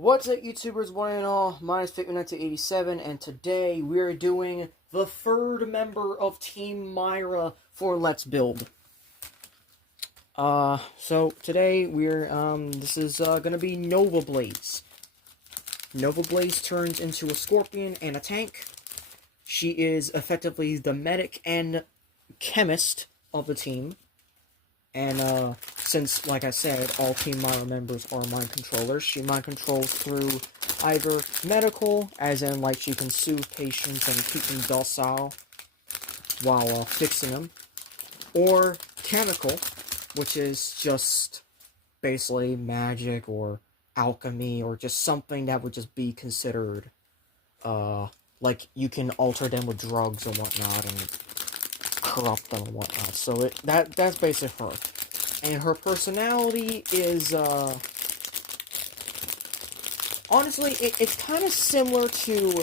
What's up, YouTubers, one and all? My name is Figment1987, and today we're doing the third member of Team Myra for Let's Build. So today this is gonna be Novablaze. Novablaze turns into a scorpion and a tank. She is effectively the medic and chemist of the team. And, since, like I said, all Team Myra members are mind controllers, she mind controls through either medical, as in, like, she can soothe patients and keep them docile while fixing them, or chemical, which is just basically magic or alchemy, or just something that would just be considered, like, you can alter them with drugs and whatnot, and corrupt them and whatnot. So that's basically her. And her personality is, honestly, it's kind of similar to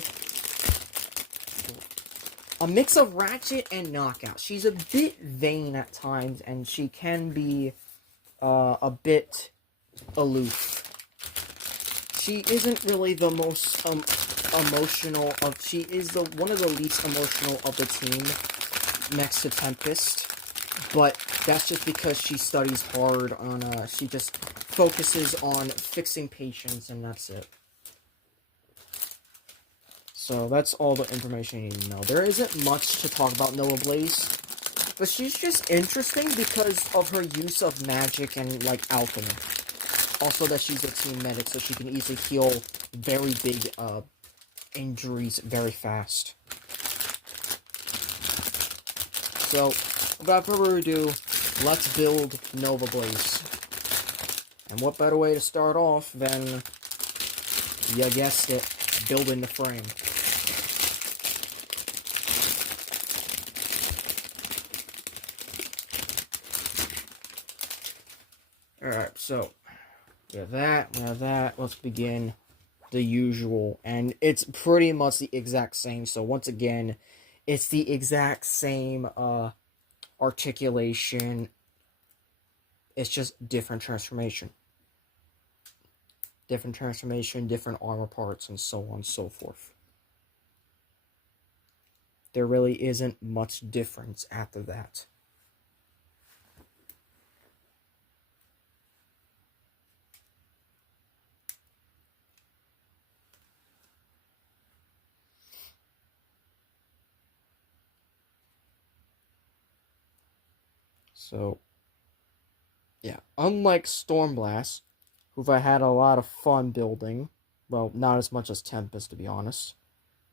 a mix of Ratchet and Knockout. She's a bit vain at times, and she can be, a bit aloof. She isn't really the most, emotional of, she is one of the least emotional of the team, next to Tempest, but that's just because she studies hard on, she just focuses on fixing patients, and that's it. So that's all the information you need to know. There isn't much to talk about Novablaze, but she's just interesting because of her use of magic and, like, alchemy. Also that she's a team medic, so she can easily heal very big, injuries very fast. So, without further ado, let's build Novablaze. And what better way to start off than, you guessed it, building the frame. Alright, so, we have that, let's begin the usual. And it's pretty much the exact same, so once again, it's the exact same, articulation. It's just different transformation. Different transformation, different armor parts, and so on and so forth. There really isn't much difference after that. So, yeah, unlike Stormblast, who I had a lot of fun building, well, not as much as Tempest, to be honest,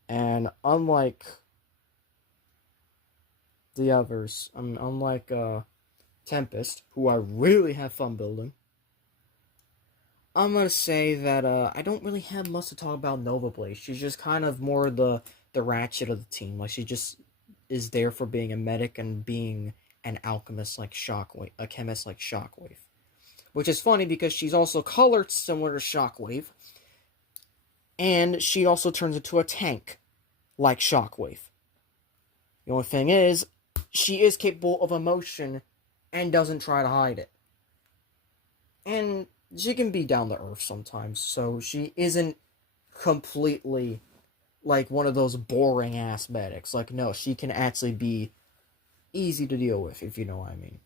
and unlike the others, unlike, Tempest, who I really have fun building, I'm gonna say that, I don't really have much to talk about Novablaze. She's just kind of more the Ratchet of the team. Like, she just is there for being a medic and being an alchemist like Shockwave, a chemist like Shockwave. Which is funny because she's also colored similar to Shockwave, and she also turns into a tank like Shockwave. The only thing is, she is capable of emotion and doesn't try to hide it. And she can be down to earth sometimes, so she isn't completely like one of those boring ass medics. Like, no, she can actually be easy to deal with, if you know what I mean.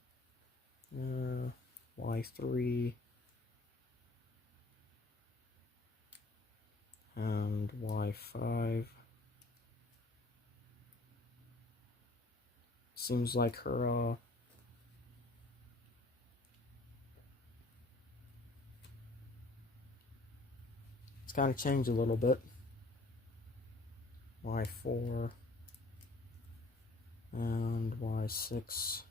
Y3 and Y5. Seems like her, it's kind of changed a little bit. Y4 and Y6.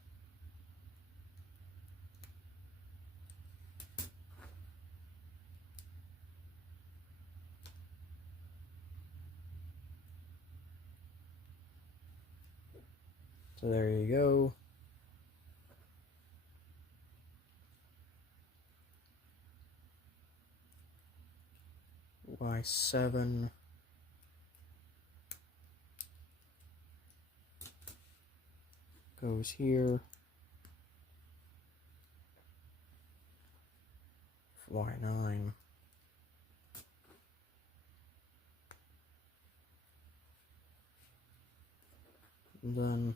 So there you go. Y7. Goes here. Y9. And then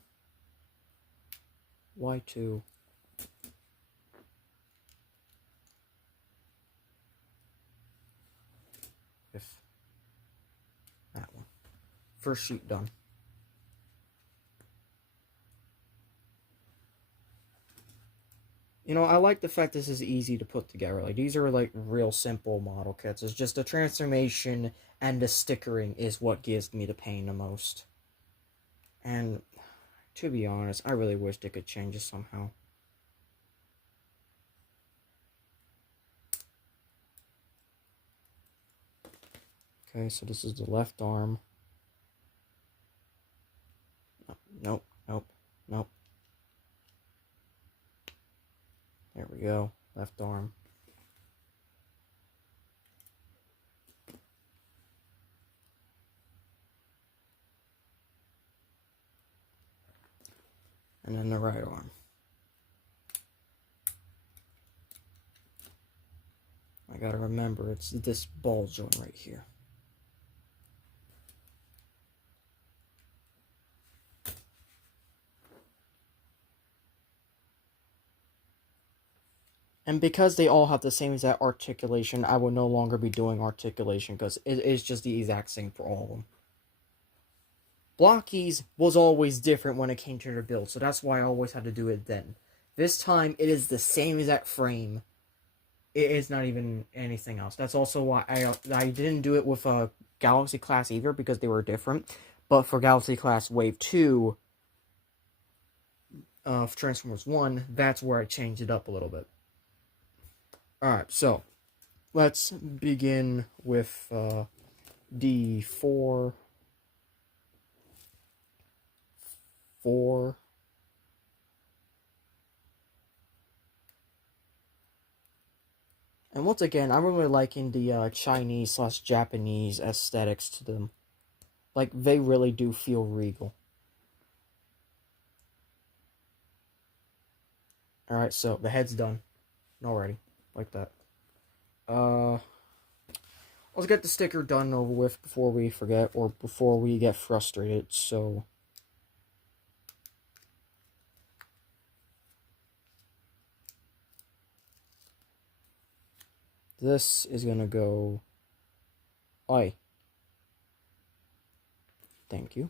Y2. If that one. First sheet done. You know, I like the fact this is easy to put together. Like, these are, like, real simple model kits. It's just the transformation and the stickering is what gives me the pain the most. And, to be honest, I really wish they could change it somehow. Okay, so this is the left arm. Nope, nope, nope. There we go. Left arm. And then the right arm. I gotta remember, it's this ball joint right here. And because they all have the same exact articulation, I will no longer be doing articulation because it is just the exact same for all of them. Blockies was always different when it came to their build, so that's why I always had to do it then. This time, it is the same exact frame. It is not even anything else. That's also why I didn't do it with Galaxy Class either, because they were different. But for Galaxy Class Wave 2 of Transformers 1, that's where I changed it up a little bit. Alright, so let's begin with D4, 4, and once again, I'm really liking the Chinese/Japanese aesthetics to them. Like, they really do feel regal. Alright, so the head's done already. Like that. Let's get the sticker done over with before we forget, or before we get frustrated, so... This is gonna go... Oi. Thank you.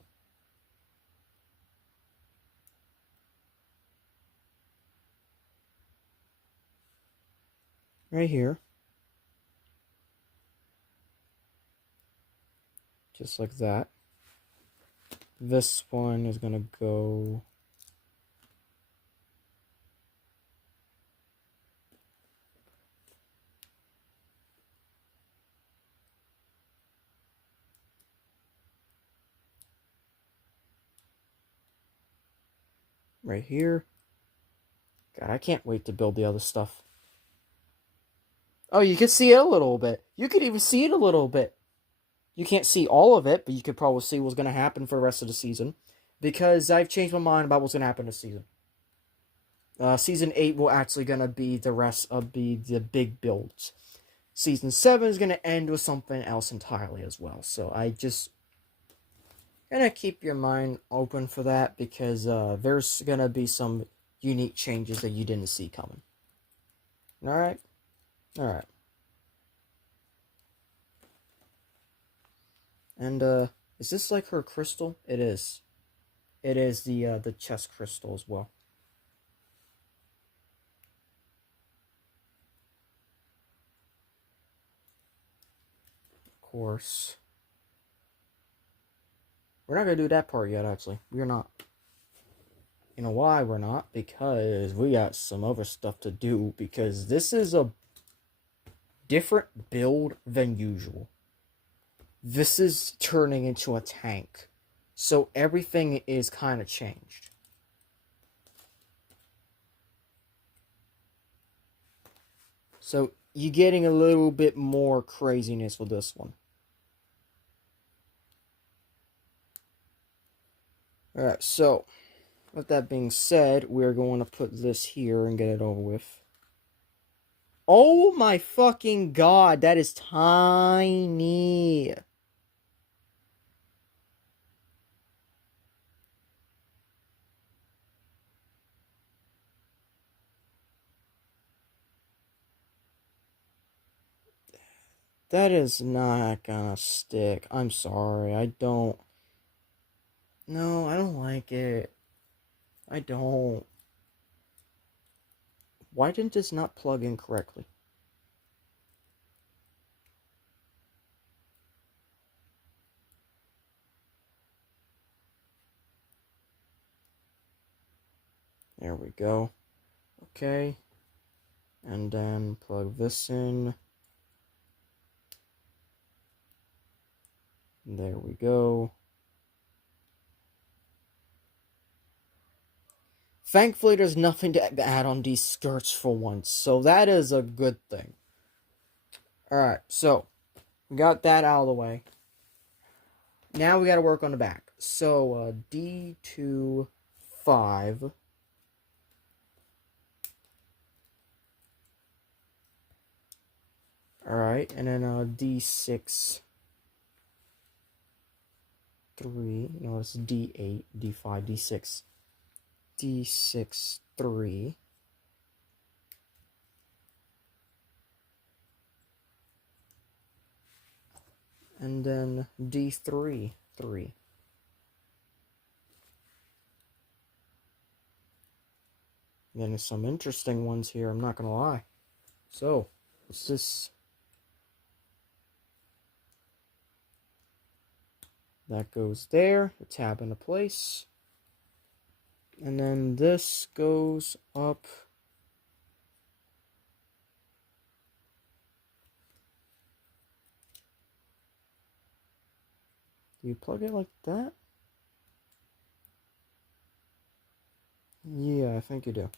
Right here. Just like that. This one is gonna go... right here. God, I can't wait to build the other stuff. Oh, you can see it a little bit. You could even see it a little bit. You can't see all of it, but you could probably see what's going to happen for the rest of the season. Because I've changed my mind about what's going to happen this season. Season 8 will actually going to be the rest of the big builds. Season 7 is going to end with something else entirely as well. So I just... gonna keep your mind open for that, because there's going to be some unique changes that you didn't see coming. Alright? Alright. And, is this like her crystal? It is. It is the chest crystal as well. Of course. We're not gonna do that part yet, actually. We're not. You know why we're not? Because we got some other stuff to do, because this is a different build than usual. This is turning into a tank. So everything is kind of changed. So you're getting a little bit more craziness with this one. Alright, so with that being said, we're going to put this here and get it over with. Oh my fucking god, that is tiny. That is not gonna stick. I'm sorry. I don't. No, I don't like it. I don't. Why didn't this not plug in correctly? There we go. Okay. And then plug this in. There we go. Thankfully, there's nothing to add on these skirts for once, so that is a good thing. Alright, so, we got that out of the way. Now we gotta work on the back. So, D2, 5. Alright, and then D6, 3. No, it's D8, D5, D6. D6, 3. And then D3, 3. Then there's some interesting ones here, I'm not gonna lie. So, what's this? That goes there, the tab into place. And then this goes up. Do you plug it like that? Yeah, I think you do.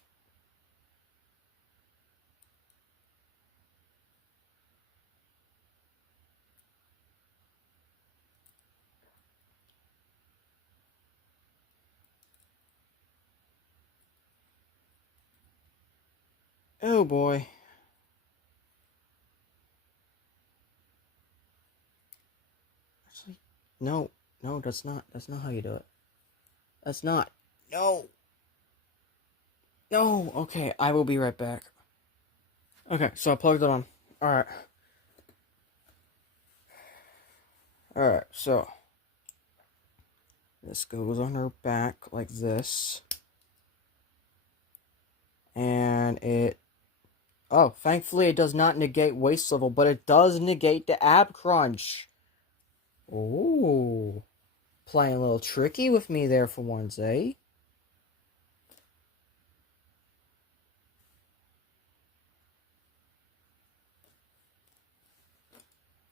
Oh boy. Actually, no, that's not how you do it. That's not. No. No. Okay, I will be right back. Okay, so I plugged it on. Alright. Alright, so this goes on her back like this. And it... Oh, thankfully it does not negate waist level, but it does negate the ab crunch. Ooh. Playing a little tricky with me there for once, eh?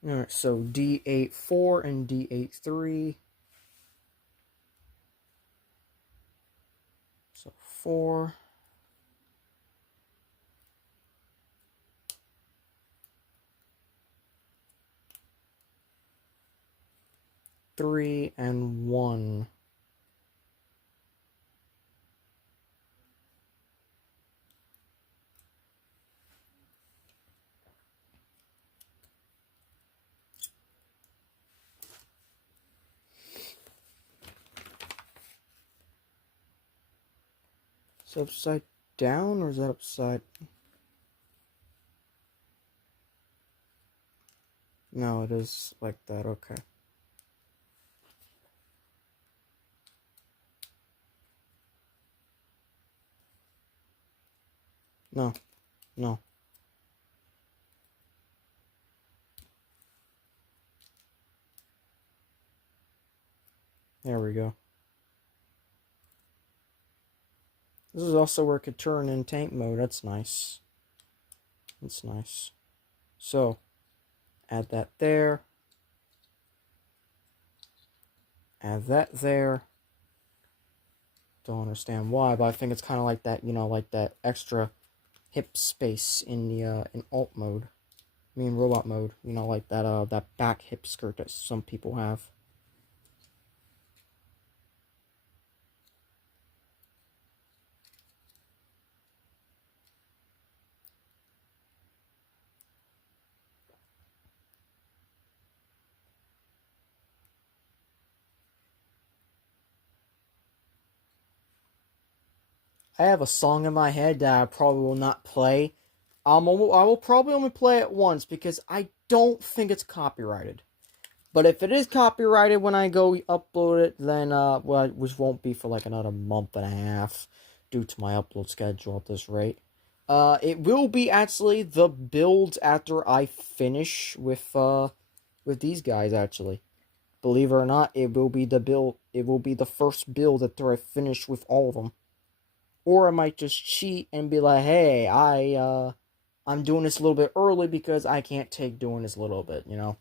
Alright, so D8, 4 and D8, 3. So 4. Three and 1. Is that upside down or is that upside? No, it is like that, okay. No, no. There we go. This is also where it could turn in tank mode. That's nice. That's nice. So, add that there. Add that there. Don't understand why, but I think it's kind of like that, you know, like that extra hip space in the in alt mode. I mean robot mode. You know, like that that back hip skirt that some people have. I have a song in my head that I probably will not play I will probably only play it once because I don't think it's copyrighted. But if it is copyrighted when I go upload it, then well, which won't be for like another month and a half due to my upload schedule at this rate. It will be actually the builds after I finish with these guys actually. Believe it or not, it will be the build. It will be the first build after I finish with all of them. Or I might just cheat and be like, hey, I'm doing this a little bit early because I can't take doing this a little bit, you know.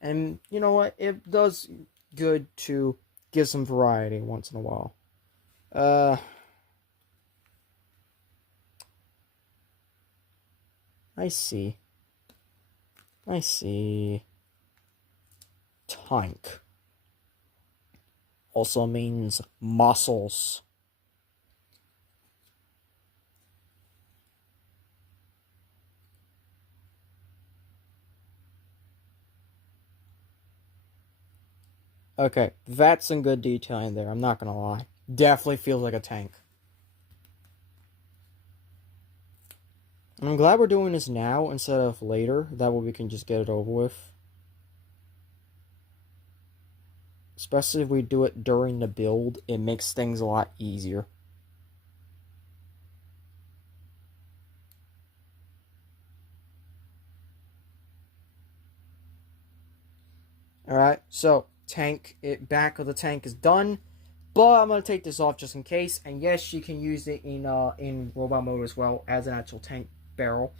And you know what? It does good to give some variety once in a while. I see. I see. Tank also means muscles. Okay, that's some good detailing there, I'm not gonna lie. Definitely feels like a tank. And I'm glad we're doing this now instead of later. That way we can just get it over with. Especially if we do it during the build, it makes things a lot easier. Alright, so back of the tank is done. But I'm gonna take this off just in case. And yes, you can use it in robot mode as well as an actual tank barrel.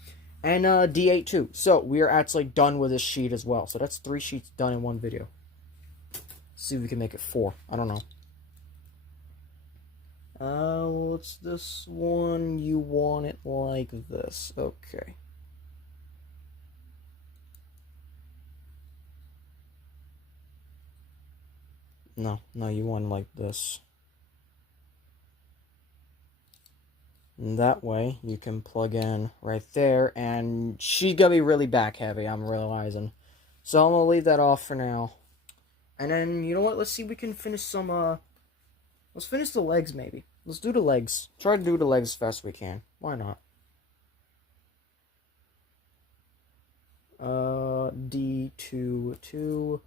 And D8 too. So we are actually done with this sheet as well. So that's 3 sheets done in one video. Let's see if we can make it 4. I don't know. What's this one? You want it like this. Okay. No, you want it like this. And that way, you can plug in right there, and she's gonna be really back heavy, I'm realizing. So I'm gonna leave that off for now. And then, you know what, let's see if we can finish some, let's finish the legs, maybe. Let's do the legs. Try to do the legs as fast as we can. Why not? D2, 2.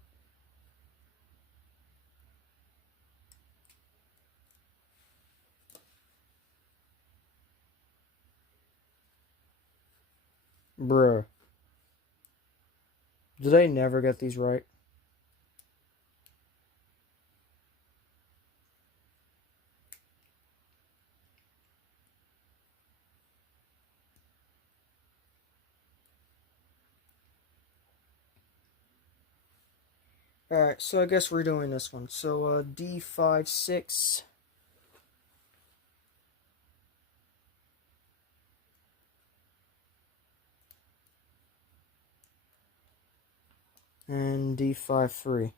Bruh. Did I never get these right? Alright, so I guess we're doing this one. So, D5, 6. And D5, 3.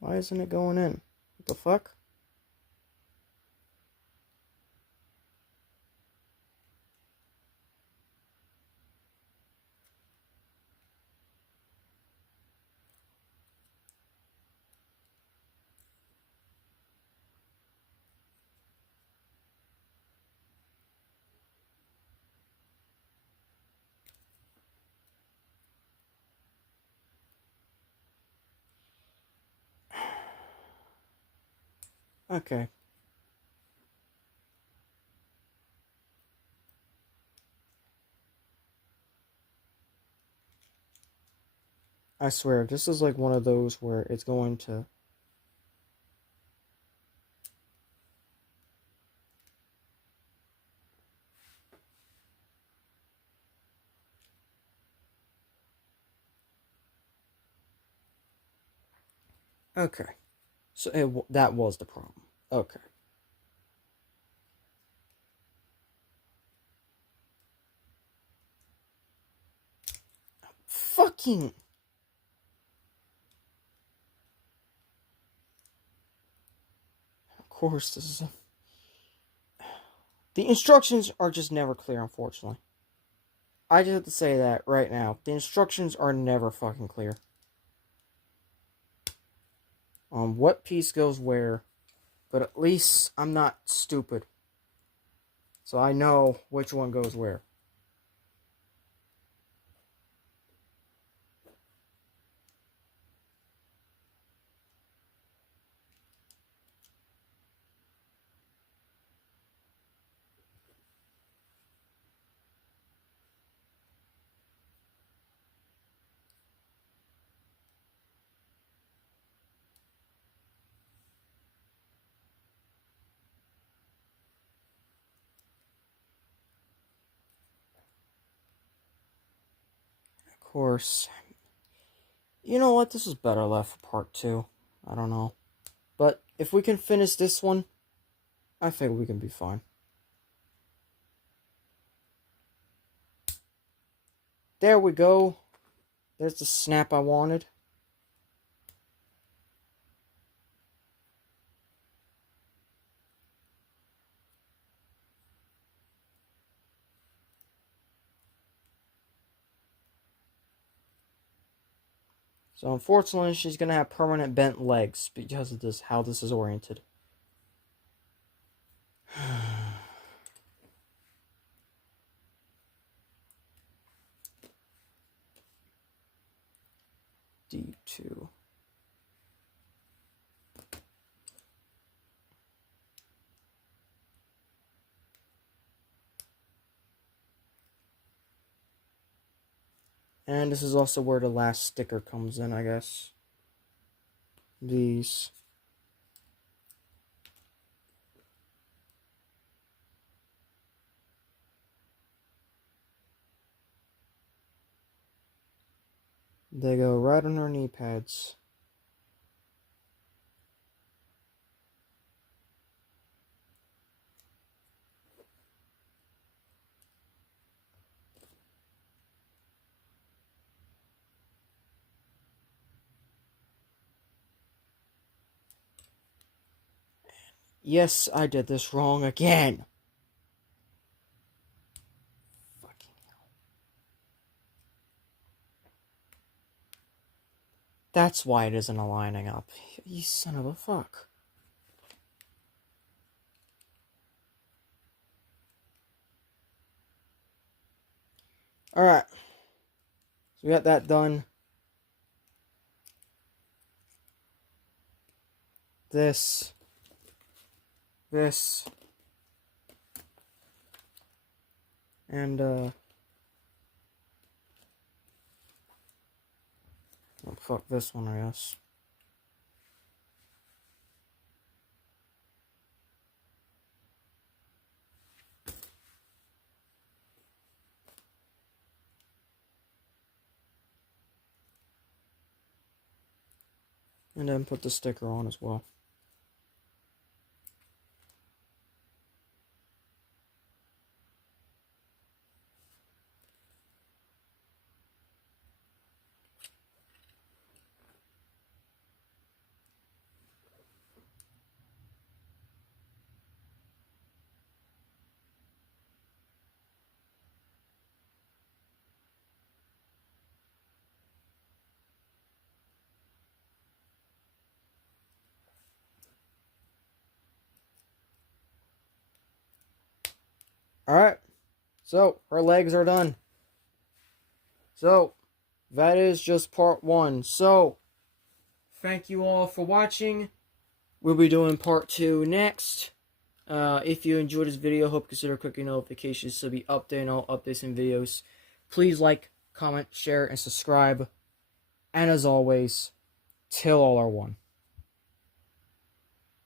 Why isn't it going in? What the fuck? Okay. I swear, this is like one of those where it's going to... Okay. So that was the problem. Okay. Fucking... course, this is... The instructions are just never clear, unfortunately. I just have to say that right now. The instructions are never fucking clear. What piece goes where. But at least I'm not stupid. So I know which one goes where. Of course. You know what? This is better left for part 2. I don't know. But if we can finish this one, I think we can be fine. There we go. There's the snap I wanted. So unfortunately, she's going to have permanent bent legs because of this, how this is oriented. D2. And this is also where the last sticker comes in, I guess. These. They go right on her knee pads. Yes, I did this wrong again. Fucking hell. That's why it isn't aligning up. You son of a fuck. Alright. So we got that done. This. And, oh, fuck this one, I guess. And then put the sticker on as well. Alright. So, her legs are done. So, that is just part 1. So, thank you all for watching. We'll be doing part 2 next. If you enjoyed this video, hope consider clicking notifications to be updated on all updates and videos. Please like, comment, share, and subscribe. And as always, till all are one.